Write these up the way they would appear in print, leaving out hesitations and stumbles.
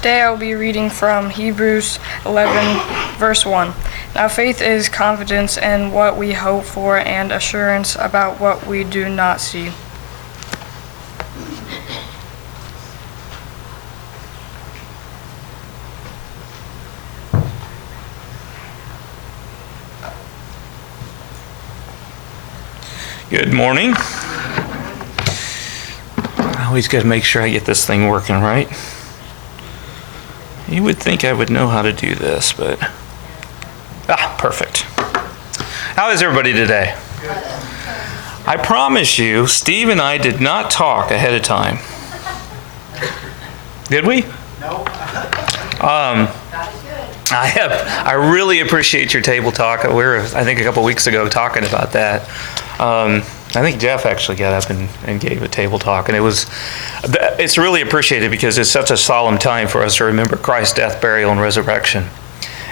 Today I will be reading from Hebrews 11, verse 1. Now faith is confidence in what we hope for and assurance about what we do not see. Good morning. I always got to make sure I get this thing working right. You would think I would know how to do this, but... perfect. How is everybody today? I promise you, Steve and I did not talk ahead of time. Did we? No. I really appreciate your table talk. We were, I think, a couple weeks ago talking about that. I think Jeff actually got up and gave a table talk, and it's really appreciated because it's such a solemn time for us to remember Christ's death, burial, and resurrection.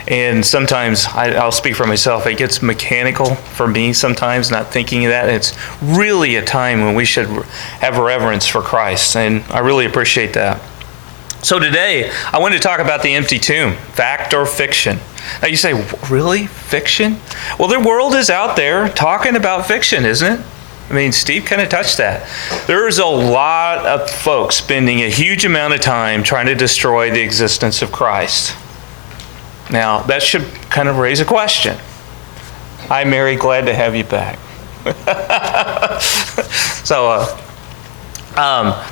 And sometimes, I'll speak for myself, it gets mechanical for me sometimes, not thinking of that. It's really a time when we should have reverence for Christ, and I really appreciate that. So today, I want to talk about the empty tomb, fact or fiction. Now you say, really? Fiction? Well, the world is out there talking about fiction, isn't it? I mean, Steve kind of touched that. There's a lot of folks spending a huge amount of time trying to destroy the existence of Christ. Now, that should kind of raise a question. Hi, Mary, glad to have you back.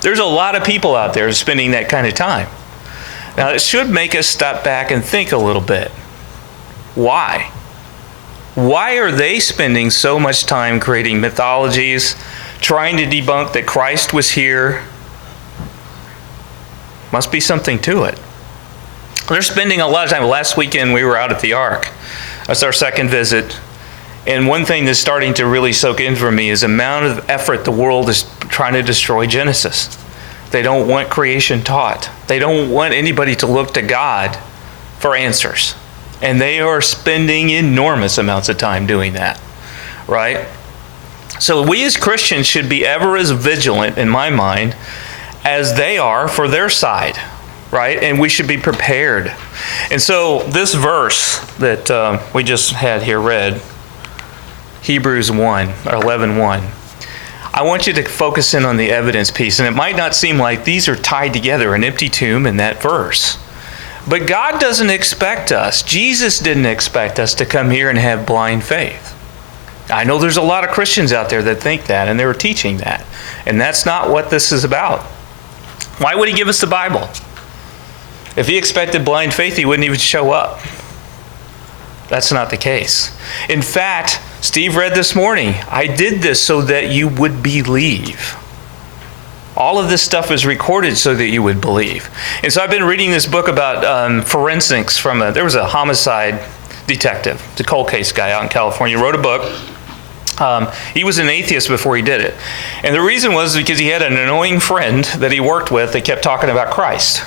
There's a lot of people out there spending that kind of time. Now, it should make us step back and think a little bit. Why? Why are they spending so much time creating mythologies, trying to debunk that Christ was here? Must be something to it. They're spending a lot of time. Last weekend we were out at the Ark. That's our second visit. And one thing that's starting to really soak in for me is the amount of effort the world is trying to destroy Genesis. They don't want creation taught. They don't want anybody to look to God for answers. And they are spending enormous amounts of time doing that, right? So we as Christians should be ever as vigilant, in my mind, as they are for their side, right? And we should be prepared. And so this verse that we just had here read, Hebrews 1, or 11:1, I want you to focus in on the evidence piece. And it might not seem like these are tied together, an empty tomb and that verse. But God doesn't expect us, Jesus didn't expect us to come here and have blind faith. I know there's a lot of Christians out there that think that, and they're teaching that. And that's not what this is about. Why would He give us the Bible? If He expected blind faith, He wouldn't even show up. That's not the case. In fact, Steve read this morning, I did this so that you would believe. All of this stuff is recorded so that you would believe. And so I've been reading this book about forensics there was a homicide detective, the cold case guy out in California, wrote a book. He was an atheist before he did it. And the reason was because he had an annoying friend that he worked with that kept talking about Christ.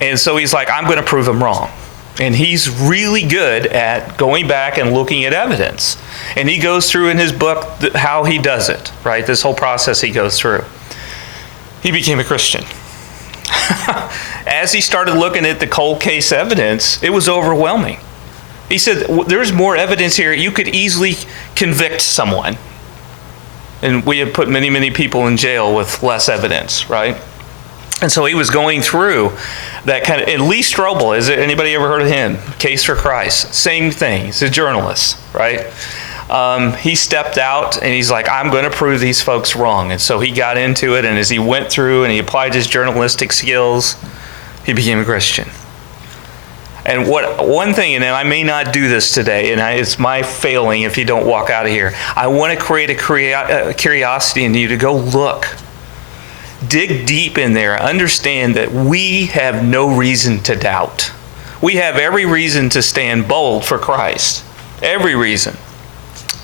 And so he's like, I'm going to prove him wrong. And he's really good at going back and looking at evidence. And he goes through in his book how he does it, right? This whole process he goes through. He became a Christian. As he started looking at the cold case evidence, it was overwhelming. He said, there's more evidence here. You could easily convict someone. And we have put many, many people in jail with less evidence, right? And so he was going through that kind of, and Lee Strobel, is there anybody ever heard of him? Case for Christ. Same thing. He's a journalist, right? He stepped out and he's like, I'm going to prove these folks wrong. And so he got into it, and as he went through and he applied his journalistic skills, he became a Christian. And one thing, and I may not do this today, and it's my failing if you don't walk out of here, I want to create a curiosity in you to go look. Dig deep in there. Understand that we have no reason to doubt. We have every reason to stand bold for Christ. Every reason.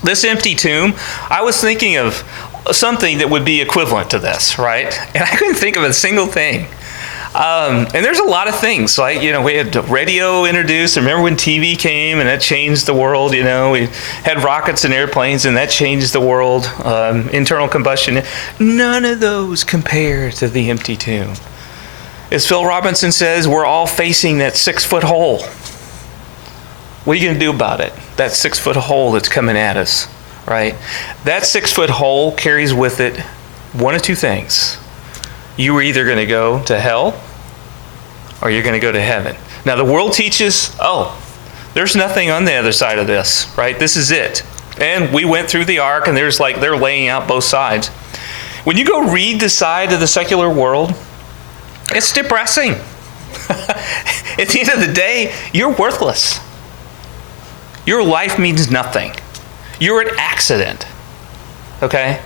This empty tomb, I was thinking of something that would be equivalent to this, right? And I couldn't think of a single thing. And there's a lot of things, like, we had radio introduced. Remember when TV came and that changed the world, We had rockets and airplanes and that changed the world. Internal combustion. None of those compare to the empty tomb. As Phil Robinson says, we're all facing that 6-foot hole. What are you going to do about it? That 6-foot hole that's coming at us, right? That 6-foot hole carries with it one of two things. You are either going to go to hell or you're going to go to heaven. Now, the world teaches, there's nothing on the other side of this, right? This is it. And we went through the ark, and they're laying out both sides. When you go read the side of the secular world, it's depressing. At the end of the day, you're worthless. Your life means nothing. You're an accident. Okay?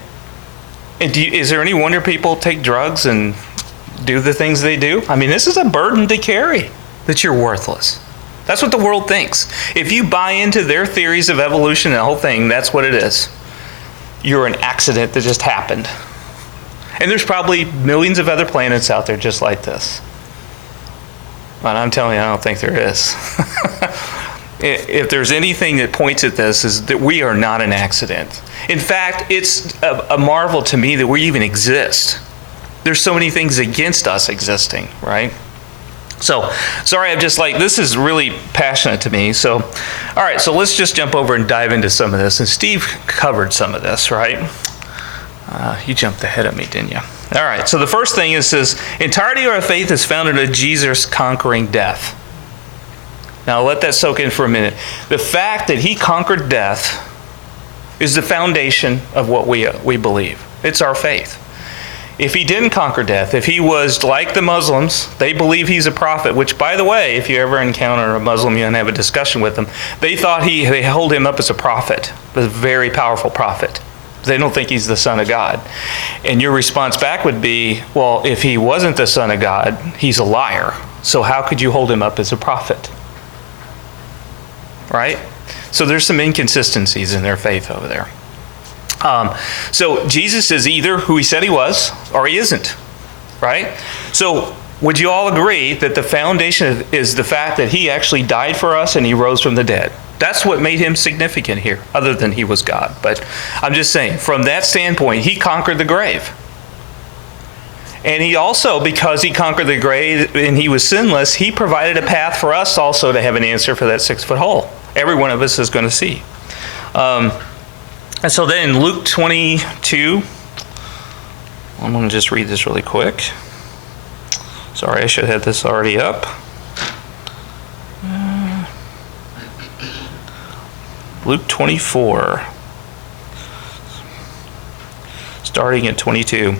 And is there any wonder people take drugs and do the things they do? I mean, this is a burden to carry, that you're worthless. That's what the world thinks. If you buy into their theories of evolution and the whole thing, that's what it is. You're an accident that just happened. And there's probably millions of other planets out there just like this. But I'm telling you, I don't think there is. If there's anything that points at this, is that we are not an accident. In fact, it's a marvel to me that we even exist. There's so many things against us existing, right? So, sorry, I'm just like, this is really passionate to me. So, all right, so let's just jump over and dive into some of this. And Steve covered some of this, right? You jumped ahead of me, didn't you? All right, so the first thing is this: entirety of our faith is founded on Jesus conquering death. Now, let that soak in for a minute. The fact that he conquered death is the foundation of what we believe. It's our faith. If he didn't conquer death, if he was like the Muslims, they believe he's a prophet, which, by the way, if you ever encounter a Muslim and have a discussion with them, they hold him up as a prophet, a very powerful prophet. They don't think he's the Son of God. And your response back would be, well, if he wasn't the Son of God, he's a liar. So how could you hold him up as a prophet? Right? So there's some inconsistencies in their faith over there. So Jesus is either who he said he was, or he isn't, right? So would you all agree that the foundation is the fact that he actually died for us and he rose from the dead? That's what made him significant here, other than he was God. But I'm just saying, from that standpoint, he conquered the grave. And he also, because he conquered the grave and he was sinless, he provided a path for us also to have an answer for that 6-foot hole. Every one of us is going to see. And so then in Luke 22, I'm going to just read this really quick. Sorry, I should have this already up. Luke 24, starting at 22.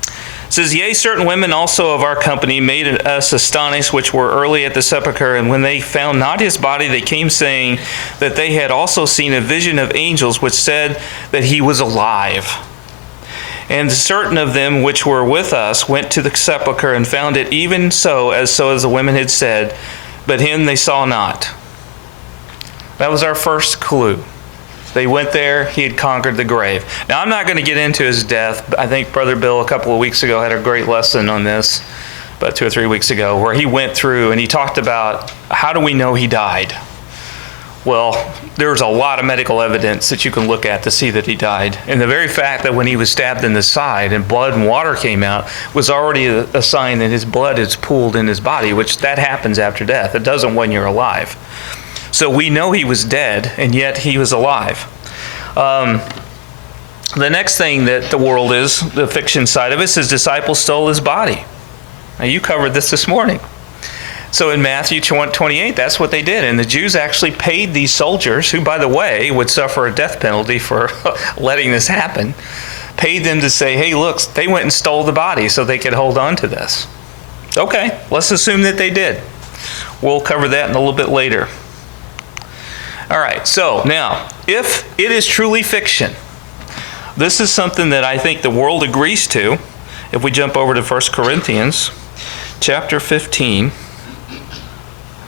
It says, "Yea, certain women also of our company made us astonished, which were early at the sepulchre. And when they found not his body, they came saying that they had also seen a vision of angels, which said that he was alive. And certain of them which were with us went to the sepulchre and found it even so as the women had said, but him they saw not." That was our first clue. They went there, he had conquered the grave. Now, I'm not going to get into his death. I think Brother Bill a couple of weeks ago had a great lesson on this, about 2 or 3 weeks ago, where he went through and he talked about, how do we know he died? Well, there's a lot of medical evidence that you can look at to see that he died. And the very fact that when he was stabbed in the side and blood and water came out was already a sign that his blood is pooled in his body, which that happens after death. It doesn't when you're alive. So we know he was dead, and yet he was alive. The next thing that the world is, the fiction side of it, is his disciples stole his body. Now, you covered this morning. So in Matthew 28, that's what they did. And the Jews actually paid these soldiers, who, by the way, would suffer a death penalty for letting this happen, paid them to say, hey, look, they went and stole the body so they could hold on to this. Okay, let's assume that they did. We'll cover that in a little bit later. All right, so now, if it is truly fiction, this is something that I think the world agrees to. If we jump over to 1 Corinthians chapter 15,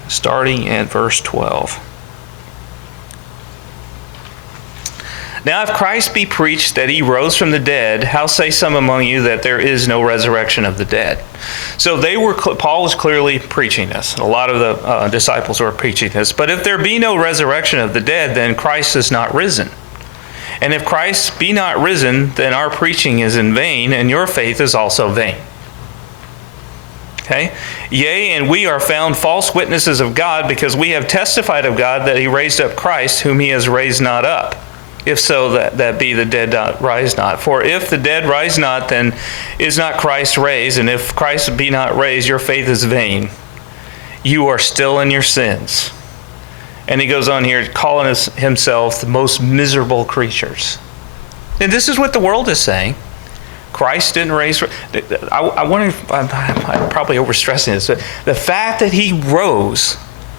starting at verse 12. "Now if Christ be preached that he rose from the dead, how say some among you that there is no resurrection of the dead?" So Paul was clearly preaching this. A lot of the disciples were preaching this. "But if there be no resurrection of the dead, then Christ is not risen. And if Christ be not risen, then our preaching is in vain, and your faith is also vain." Okay? Yea, and we are found false witnesses of God, because we have testified of God that he raised up Christ, whom he has raised not up. If so, that be the dead rise not. For if the dead rise not, then is not Christ raised. And if Christ be not raised, your faith is vain. You are still in your sins. And he goes on here, calling himself the most miserable creatures. And this is what the world is saying. Christ didn't raise. I wonder if I'm probably overstressing this. But the fact that he rose,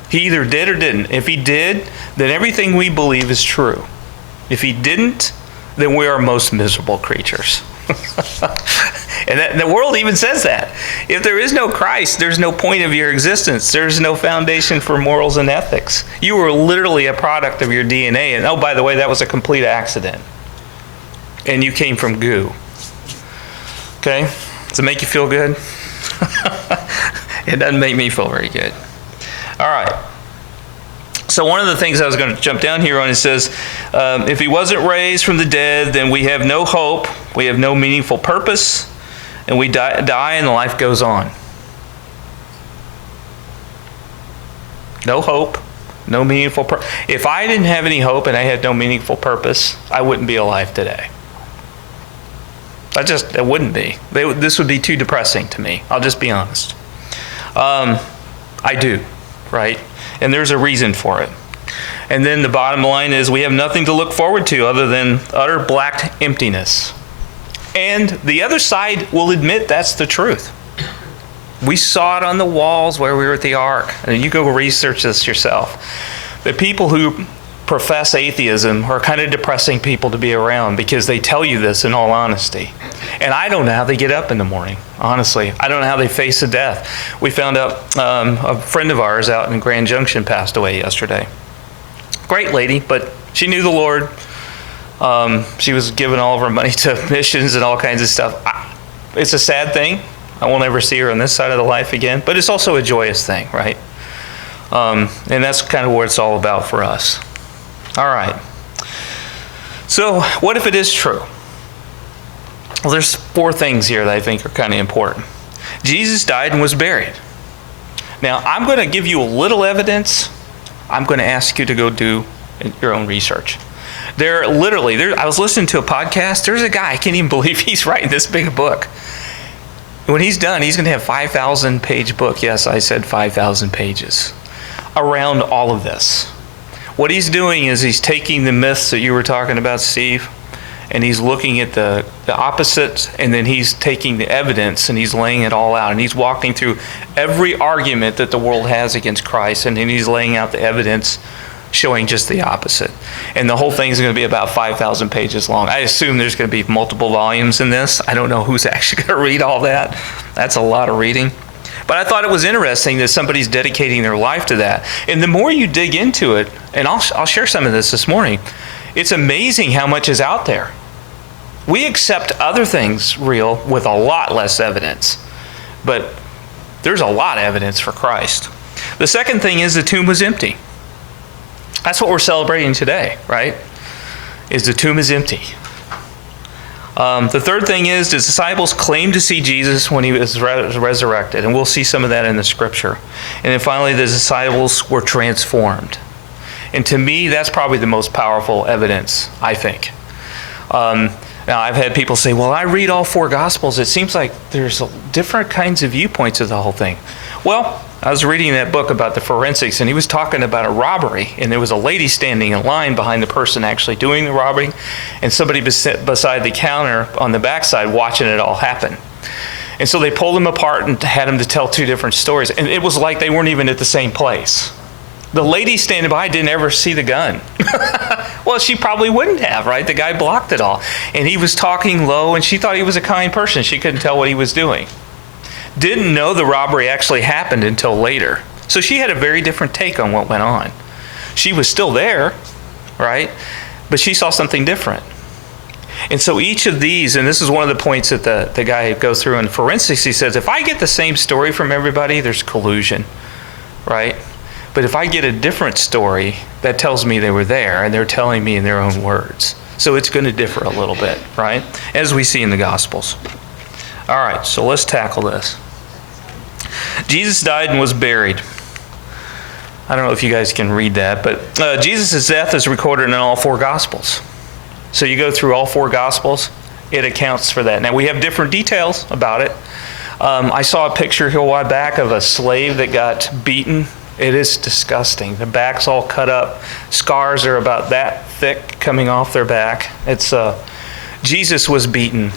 he either did or didn't. If he did, then everything we believe is true. If he didn't, then we are most miserable creatures. And the world even says that. If there is no Christ, there's no point of your existence. There's no foundation for morals and ethics. You were literally a product of your DNA. And oh, by the way, that was a complete accident. And you came from goo. Okay? Does it make you feel good? It doesn't make me feel very good. All right. So one of the things I was going to jump down here on, it says, if he wasn't raised from the dead, then we have no hope, we have no meaningful purpose, and we die and life goes on. No hope, no meaningful purpose. If I didn't have any hope and I had no meaningful purpose, I wouldn't be alive today. It wouldn't be. This would be too depressing to me. I'll just be honest. I do, right? And there's a reason for it. And then the bottom line is we have nothing to look forward to other than utter black emptiness. And the other side will admit that's the truth. We saw it on the walls where we were at the Ark. And you go research this yourself. The people who profess atheism are kind of depressing people to be around, because they tell you this in all honesty. And I don't know how they get up in the morning, honestly. I don't know how they face the death. We found out a friend of ours out in Grand Junction passed away yesterday. Great lady, but she knew the Lord. She was giving all of her money to missions and all kinds of stuff. It's a sad thing. I won't ever see her on this side of the life again, but it's also a joyous thing, right? And that's kind of what it's all about for us. All right. So what if it is true? Well, there's 4 things here that I think are kind of important. Jesus died and was buried. Now, I'm going to give you a little evidence. I'm going to ask you to go do your own research. I was listening to a podcast. There's a guy, I can't even believe he's writing this big a book. When he's done, he's going to have 5,000 page book. Yes, I said 5,000 pages around all of this. What he's doing is he's taking the myths that you were talking about, Steve, and he's looking at the opposites, and then he's taking the evidence and he's laying it all out. And he's walking through every argument that the world has against Christ, and then he's laying out the evidence showing just the opposite. And the whole thing is going to be about 5,000 pages long. I assume there's going to be multiple volumes in this. I don't know who's actually going to read all that. That's a lot of reading. But I thought it was interesting that somebody's dedicating their life to that. And the more you dig into it, and I'll share some of this morning, it's amazing how much is out there. We accept other things real with a lot less evidence. But there's a lot of evidence for Christ. The second thing is the tomb was empty. That's what we're celebrating today, right? Is the tomb is empty. The third thing is the disciples claimed to see Jesus when he was resurrected. And we'll see some of that in the scripture. And then finally, the disciples were transformed. And to me, that's probably the most powerful evidence, I think. Now, I've had people say, well, I read all 4 Gospels. It seems like there's different kinds of viewpoints of the whole thing. Well, I was reading that book about the forensics, and he was talking about a robbery, and there was a lady standing in line behind the person actually doing the robbery, and somebody beside the counter on the backside watching it all happen. And so they pulled them apart and had them to tell 2 different stories, and it was like they weren't even at the same place. The lady standing by didn't ever see the gun. Well, she probably wouldn't have, right? The guy blocked it all. And he was talking low, and she thought he was a kind person. She couldn't tell what he was doing. Didn't know the robbery actually happened until later. So she had a very different take on what went on. She was still there, right? But she saw something different. And so each of these, and this is one of the points that the guy goes through in forensics, he says, if I get the same story from everybody, there's collusion, right? But if I get a different story, that tells me they were there, and they're telling me in their own words. So it's going to differ a little bit, right? As we see in the Gospels. All right, so let's tackle this. Jesus died and was buried. I don't know if you guys can read that, but Jesus' death is recorded in all four Gospels. So you go through all four Gospels, it accounts for that. Now, we have different details about it. I saw a picture here a while back of a slave that got beaten. It is disgusting. The back's all cut up. Scars are about that thick coming off their back. Jesus was beaten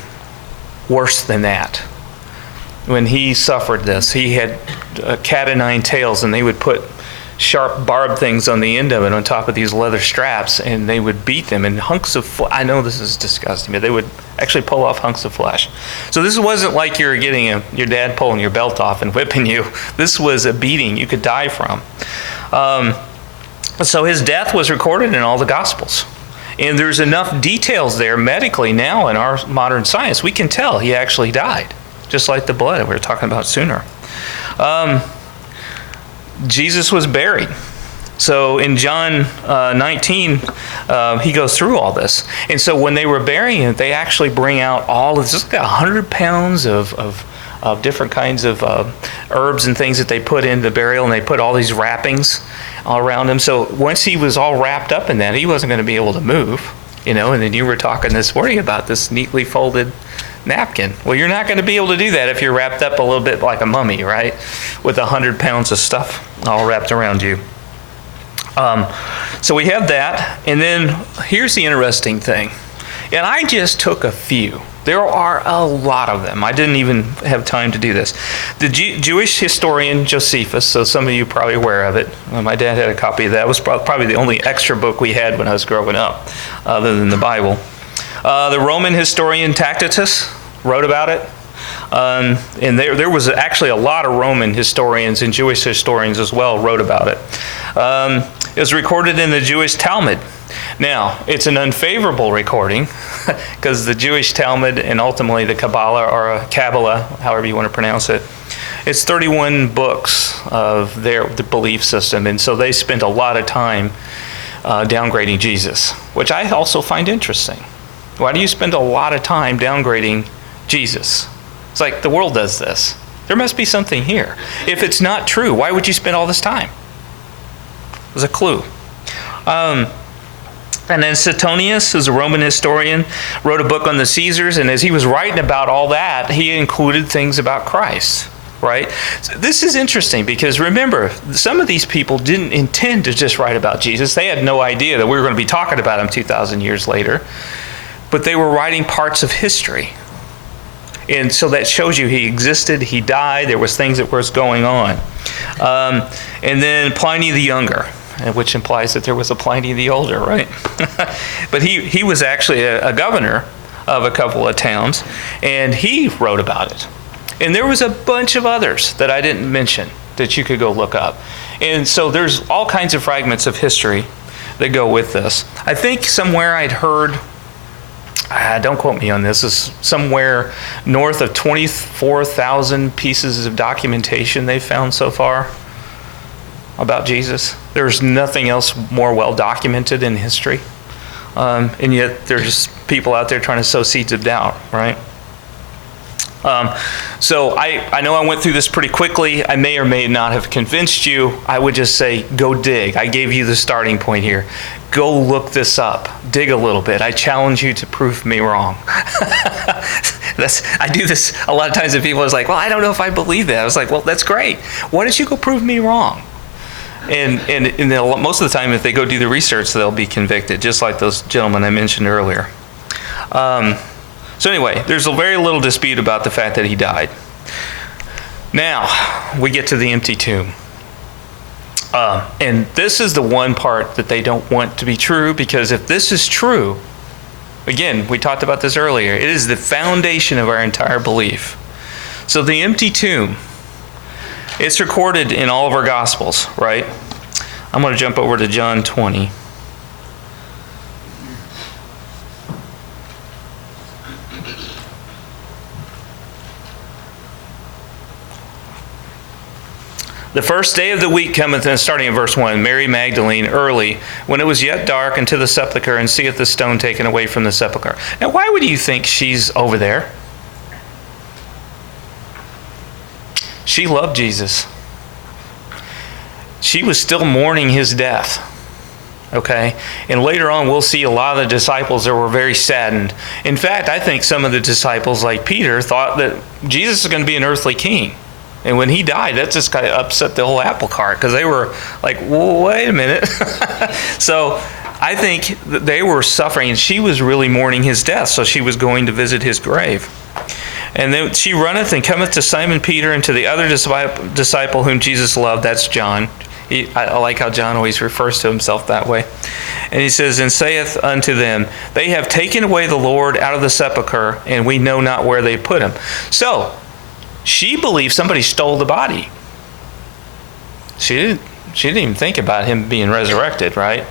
worse than that. When he suffered this, he had a cat o' nine tails, and they would put sharp barbed things on the end of it on top of these leather straps, and they would beat them, and hunks of I know this is disgusting, but they would actually pull off hunks of flesh. So this wasn't like you're getting your dad pulling your belt off and whipping you. This was a beating you could die from. So his death was recorded in all the Gospels. And there's enough details there medically now in our modern science. We can tell he actually died, just like the blood we were talking about sooner. Jesus was buried. So in John 19, he goes through all this. And so when they were burying him, they actually bring out all of this. It's got 100 pounds of different kinds of herbs and things that they put in the burial, and they put all these wrappings all around him. So once he was all wrapped up in that, he wasn't going to be able to move, and then you were talking this morning about this neatly folded napkin. Well, you're not going to be able to do that if you're wrapped up a little bit like a mummy, right? With 100 pounds of stuff all wrapped around you. So we have that, and then here's the interesting thing. And I just took a few. There are a lot of them. I didn't even have time to do this. The Jewish historian Josephus, so some of you are probably aware of it. My dad had a copy of that. It was probably the only extra book we had when I was growing up, other than the Bible. The Roman historian Tacitus wrote about it. And there was actually a lot of Roman historians and Jewish historians as well wrote about it. It was recorded in the Jewish Talmud. Now, it's an unfavorable recording because the Jewish Talmud and ultimately the Kabbalah, however you want to pronounce it, it's 31 books of the belief system. And so they spent a lot of time downgrading Jesus, which I also find interesting. Why do you spend a lot of time downgrading Jesus? It's like the world does this. There must be something here. If it's not true, why would you spend all this time? There's a clue. And then Suetonius, who's a Roman historian, wrote a book on the Caesars, and as he was writing about all that, he included things about Christ, right? So this is interesting because remember, some of these people didn't intend to just write about Jesus. They had no idea that we were going to be talking about him 2,000 years later, but they were writing parts of history. And so that shows you he existed, he died, there was things that was going on. And then Pliny the Younger, which implies that there was a Pliny the Older, right? But he was actually a governor of a couple of towns, and he wrote about it. And there was a bunch of others that I didn't mention that you could go look up. And so there's all kinds of fragments of history that go with this. I think somewhere I'd heard, don't quote me on this, is somewhere north of 24,000 pieces of documentation they've found so far about Jesus. There's nothing else more well documented in history. And yet there's people out there trying to sow seeds of doubt, right? So I know I went through this pretty quickly. I may or may not have convinced you. I would just say, go dig. I gave you the starting point here. Go look this up. Dig a little bit. I challenge you to prove me wrong. I do this a lot of times, and people are like, well, I don't know if I believe that. I was like, well, that's great. Why don't you go prove me wrong? And most of the time, if they go do the research, they'll be convicted, just like those gentlemen I mentioned earlier. So anyway, there's a very little dispute about the fact that he died. Now, we get to the empty tomb. And this is the one part that they don't want to be true, because if this is true, again, we talked about this earlier, it is the foundation of our entire belief. So the empty tomb, it's recorded in all of our Gospels, right? I'm going to jump over to John 20. The first day of the week cometh, and starting in verse 1, Mary Magdalene early, when it was yet dark, unto the sepulchre, and seeth the stone taken away from the sepulchre. Now, why would you think she's over there? She loved Jesus. She was still mourning his death. Okay? And later on, we'll see a lot of the disciples that were very saddened. In fact, I think some of the disciples, like Peter, thought that Jesus is going to be an earthly king. And when he died, that just kind of upset the whole apple cart, because they were like, well, wait a minute. So I think that they were suffering, and she was really mourning his death, so she was going to visit his grave. And then she runneth and cometh to Simon Peter and to the other disciple whom Jesus loved. That's John. I like how John always refers to himself that way. And he says, and saith unto them, they have taken away the Lord out of the sepulchre, and we know not where they put him. So she believed somebody stole the body. She didn't even think about him being resurrected, right?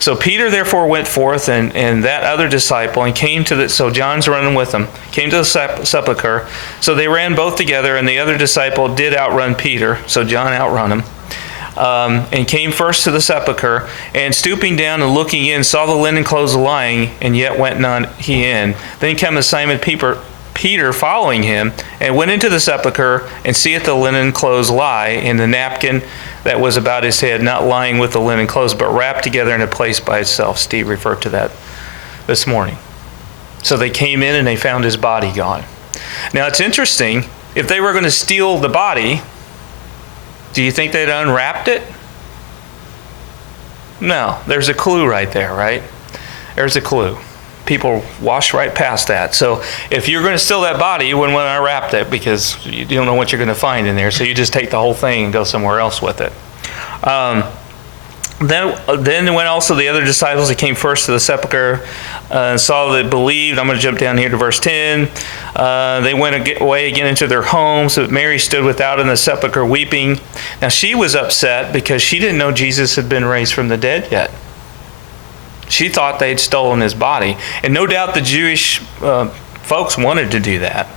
So Peter therefore went forth and that other disciple and came to so John's running with them, came to the sepulchre. So they ran both together, and the other disciple did outrun Peter. So John outrun him. And came first to the sepulchre, and stooping down and looking in, saw the linen clothes lying, and yet went not he in. Then cometh Simon Peter following him, and went into the sepulchre, and seeth the linen clothes lie, and the napkin that was about his head, not lying with the linen clothes, but wrapped together in a place by itself. Steve referred to that this morning. So they came in, and they found his body gone. Now it's interesting, if they were going to steal the body, do you think they'd unwrapped it? No. There's a clue right there, right? There's a clue. People wash right past that. So if you're going to steal that body, you wouldn't want to unwrap it, because you don't know what you're going to find in there. So you just take the whole thing and go somewhere else with it. Then went also the other disciples that came first to the sepulchre, and saw that believed. I'm going to jump down here to verse 10. They went away again into their homes, but Mary stood without in the sepulchre weeping. Now she was upset because she didn't know Jesus had been raised from the dead yet. She thought they'd stolen his body. And no doubt the Jewish folks wanted to do that.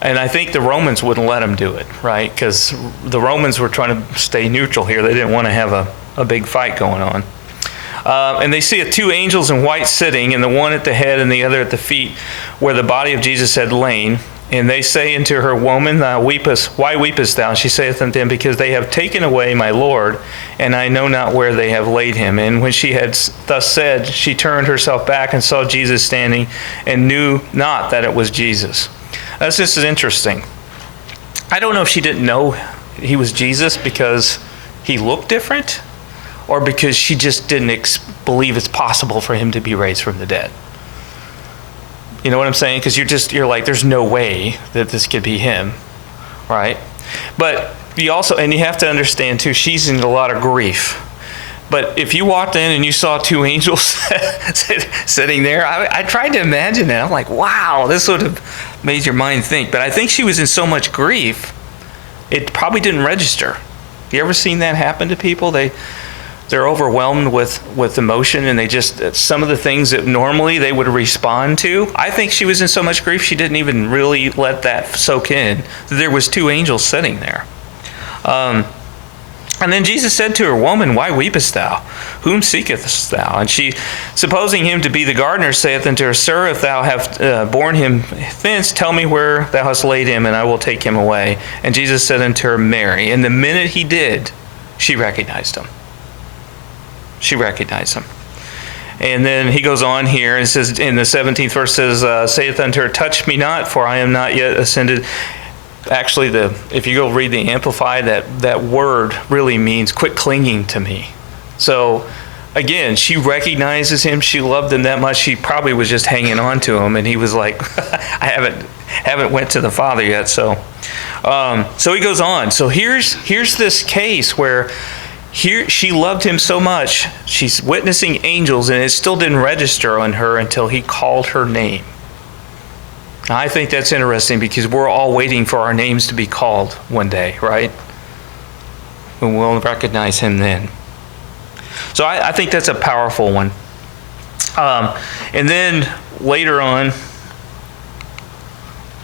And I think the Romans wouldn't let them do it, right? Because the Romans were trying to stay neutral here. They didn't want to have a big fight going on. And they see two angels in white sitting, and the one at the head and the other at the feet, where the body of Jesus had lain. And they say unto her, Woman, why weepest thou? And she saith unto them, Because they have taken away my Lord, and I know not where they have laid him. And when she had thus said, she turned herself back and saw Jesus standing, and knew not that it was Jesus. This is interesting. I don't know if she didn't know he was Jesus because he looked different, or because she just didn't believe it's possible for him to be raised from the dead. You know what I'm saying? Because you're like, there's no way that this could be him, right? But you have to understand too, she's in a lot of grief. But if you walked in and you saw two angels sitting there, I tried to imagine that. I'm like, wow, this would have made your mind think. But I think she was in so much grief, it probably didn't register. You ever seen that happen to people? They're overwhelmed with emotion, and some of the things that normally they would respond to. I think she was in so much grief she didn't even really let that soak in, that there was two angels sitting there. And then Jesus said to her, Woman, why weepest thou? Whom seekest thou? And she, supposing him to be the gardener, saith unto her, Sir, if thou have borne him thence, tell me where thou hast laid him, and I will take him away. And Jesus said unto her, Mary. And the minute he did, she recognized him. She recognized him. And then he goes on here and says, in the 17th verse says, saith unto her, Touch me not, for I am not yet ascended. Actually, if you go read the Amplified, that word really means quit clinging to me. So again, she recognizes him. She loved him that much. She probably was just hanging on to him, and he was like, I haven't went to the Father yet. So he goes on. So here's this case where she loved him so much, she's witnessing angels, and it still didn't register on her until he called her name. Now, I think that's interesting because we're all waiting for our names to be called one day, right? And we'll recognize him then. So I think that's a powerful one. And then later on,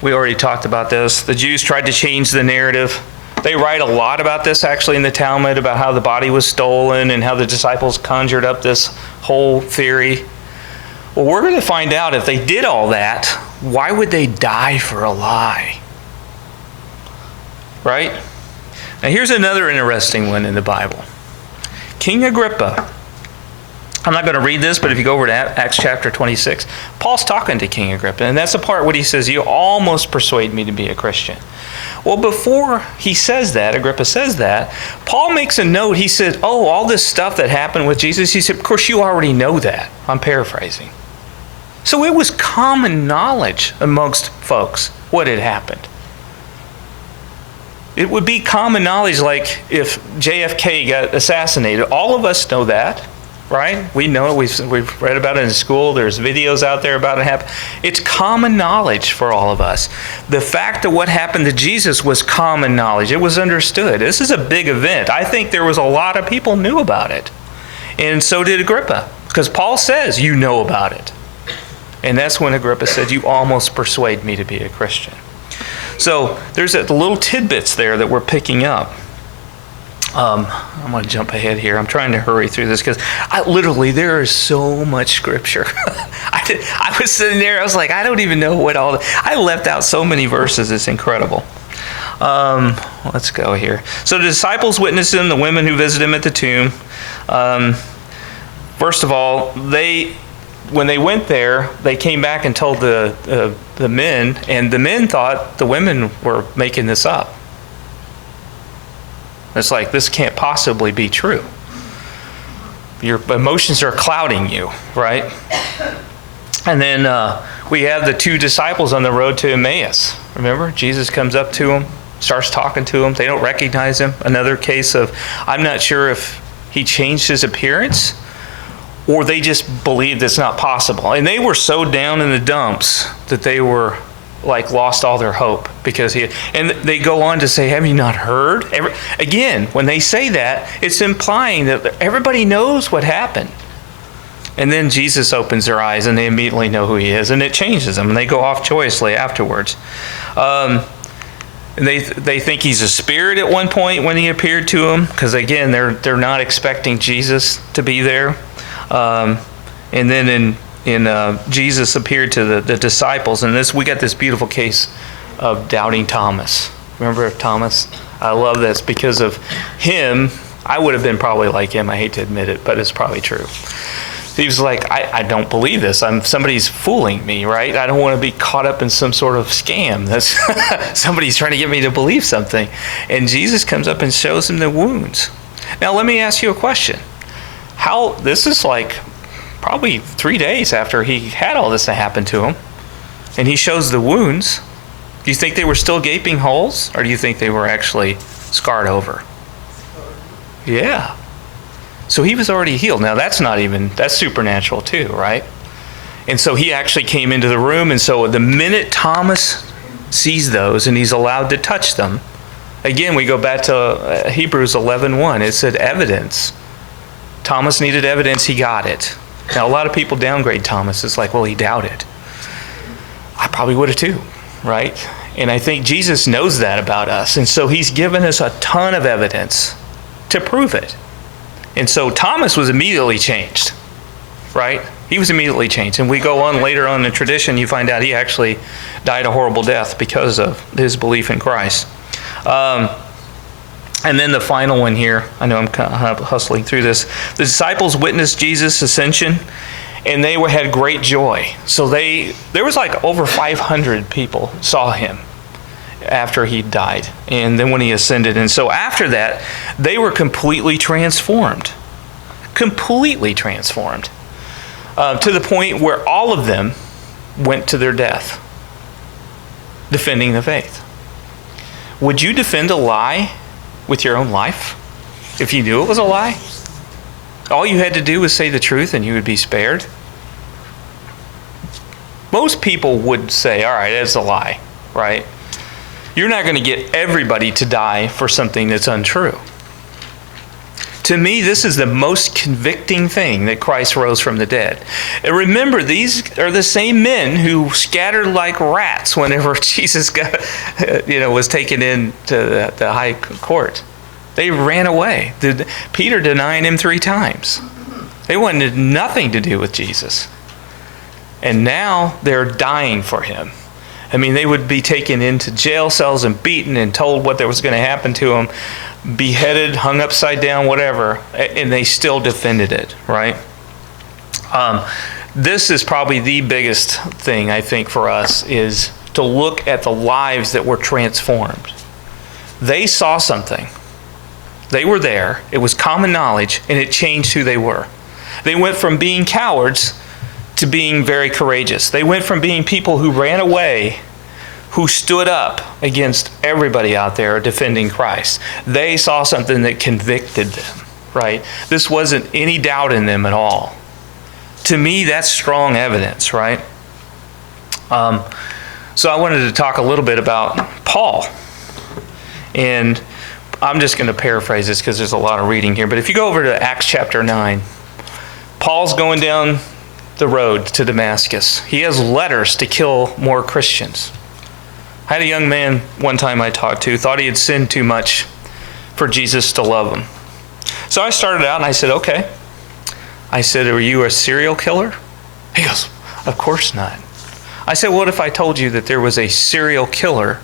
we already talked about this. The Jews tried to change the narrative. They write a lot about this actually in the Talmud, about how the body was stolen and how the disciples conjured up this whole theory. Well, we're going to find out if they did all that, why would they die for a lie? right? Now here's another interesting one in the Bible. King Agrippa. I'm not going to read this, but if you go over to Acts chapter 26, Paul's talking to King Agrippa, and that's the part where he says, you almost persuade me to be a Christian. Well, before he says that, Agrippa says that, Paul makes a note. He said, oh, all this stuff that happened with Jesus, he said, of course you already know that. I'm paraphrasing. So it was common knowledge amongst folks what had happened. It would be common knowledge like if JFK got assassinated. All of us know that, right? We know it. We've read about it in school. There's videos out there about it happening. It's common knowledge for all of us. The fact of what happened to Jesus was common knowledge. It was understood. This is a big event. I think there was a lot of people knew about it. And so did Agrippa. Because Paul says, you know about it. And that's when Agrippa said, you almost persuade me to be a Christian. So there's the little tidbits there that we're picking up. I'm going to jump ahead here. I'm trying to hurry through this because there is so much scripture. I was sitting there, I was like, I don't even know what I left out so many verses. It's incredible. Let's go here. So the disciples witnessed him, the women who visited him at the tomb. First of all, when they went there, they came back and told the men, and the men thought the women were making this up. It's like, this can't possibly be true. Your emotions are clouding you, right? And then we have the two disciples on the road to Emmaus. Remember, Jesus comes up to them, starts talking to them. They don't recognize him. Another case of, I'm not sure if he changed his appearance or they just believed it's not possible. And they were so down in the dumps that they were like lost all their hope because and they go on to say, have you not heard? Again, when they say that, it's implying that everybody knows what happened. And then Jesus opens their eyes and they immediately know who he is, and it changes them, and they go off joyously afterwards. And they think he's a spirit at one point when he appeared to them, because again, they're not expecting Jesus to be there. And then Jesus appeared to the disciples, and we got this beautiful case of doubting Thomas. Remember Thomas? I love this because of him. I would have been probably like him. I hate to admit it, but it's probably true. He was like, I don't believe this. Somebody's fooling me, right? I don't want to be caught up in some sort of scam. Somebody's trying to get me to believe something. And Jesus comes up and shows him the wounds. Now, let me ask you a question. This is like probably 3 days after he had all this to happen to him, and he shows the wounds. Do you think they were still gaping holes, or do you think they were actually scarred over? Yeah. So he was already healed. Now that's supernatural too, right? And so he actually came into the room, and so the minute Thomas sees those and he's allowed to touch them, again, we go back to Hebrews 11:1. It said evidence. Thomas needed evidence, he got it. Now, a lot of people downgrade Thomas. It's like, well, he doubted. I probably would have too, right? And I think Jesus knows that about us. And so he's given us a ton of evidence to prove it. And so Thomas was immediately changed, right? He was immediately changed. And we go on later on in the tradition, you find out he actually died a horrible death because of his belief in Christ. And then the final one here, I know I'm kind of hustling through this. The disciples witnessed Jesus' ascension, and they had great joy. So there was like over 500 people saw him after he died, and then when he ascended. And so after that, they were completely transformed. Completely transformed. To the point where all of them went to their death, defending the faith. Would you defend a lie with your own life if you knew it was a lie? All you had to do was say the truth and you would be spared. Most people would say, all right, it's a lie, right? You're not going to get everybody to die for something that's untrue. To me, this is the most convicting thing that Christ rose from the dead. And remember, these are the same men who scattered like rats whenever Jesus was taken into the high court. They ran away. Peter denying him 3 times. They wanted nothing to do with Jesus. And now they're dying for him. I mean, they would be taken into jail cells and beaten and told what was going to happen to them, beheaded, hung upside down, whatever, and they still defended it, right? This is probably the biggest thing, I think, for us, is to look at the lives that were transformed. They saw something. They were there. It was common knowledge, and it changed who they were. They went from being cowards to being very courageous. They went from being people who ran away, who stood up against everybody out there defending Christ. They saw something that convicted them, right? This wasn't any doubt in them at all. To me, that's strong evidence, right? So I wanted to talk a little bit about Paul. And I'm just going to paraphrase this because there's a lot of reading here. But if you go over to Acts chapter 9, Paul's going down the road to Damascus. He has letters to kill more Christians. I had a young man one time I talked to, thought he had sinned too much for Jesus to love him. So I started out and I said, okay. I said, are you a serial killer? He goes, of course not. I said, what if I told you that there was a serial killer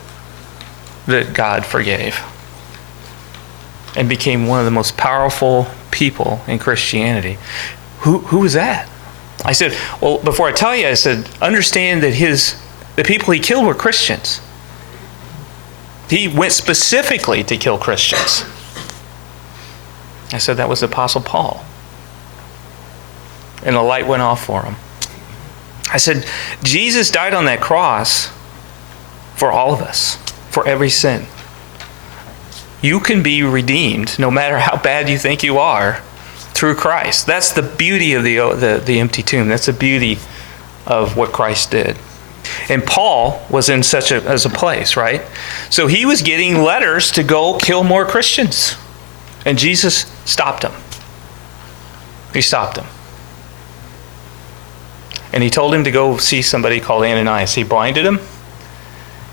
that God forgave and became one of the most powerful people in Christianity? Who was that? I said, well, before I tell you, I said, understand that the people he killed were Christians. He went specifically to kill Christians. I said, that was the Apostle Paul. And the light went off for him. I said, Jesus died on that cross for all of us, for every sin. You can be redeemed, no matter how bad you think you are, through Christ. That's the beauty of the empty tomb. That's the beauty of what Christ did. And Paul was in such a place, right? So he was getting letters to go kill more Christians. And Jesus stopped him. He stopped him. And he told him to go see somebody called Ananias. He blinded him.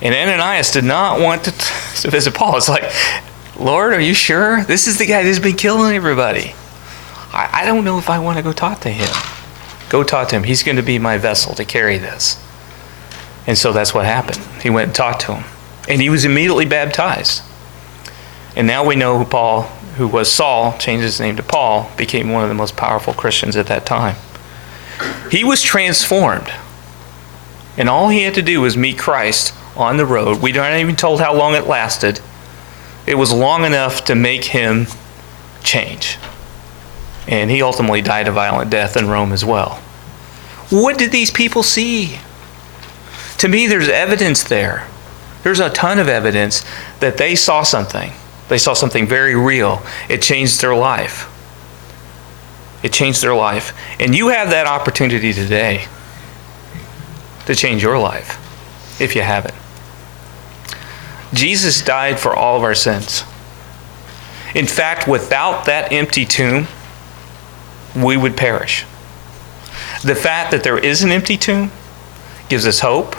And Ananias did not want to visit Paul. It's like, Lord, are you sure? This is the guy that's been killing everybody. I don't know if I want to go talk to him. Go talk to him. He's going to be my vessel to carry this. And so that's what happened. He went and talked to him. And he was immediately baptized. And now we know Paul, who was Saul, changed his name to Paul, became one of the most powerful Christians at that time. He was transformed. And all he had to do was meet Christ on the road. We aren't even told how long it lasted. It was long enough to make him change. And he ultimately died a violent death in Rome as well. What did these people see? To me, there's evidence there. There's a ton of evidence that they saw something. They saw something very real. It changed their life. It changed their life. And you have that opportunity today to change your life, if you haven't. Jesus died for all of our sins. In fact, without that empty tomb, we would perish. The fact that there is an empty tomb gives us hope,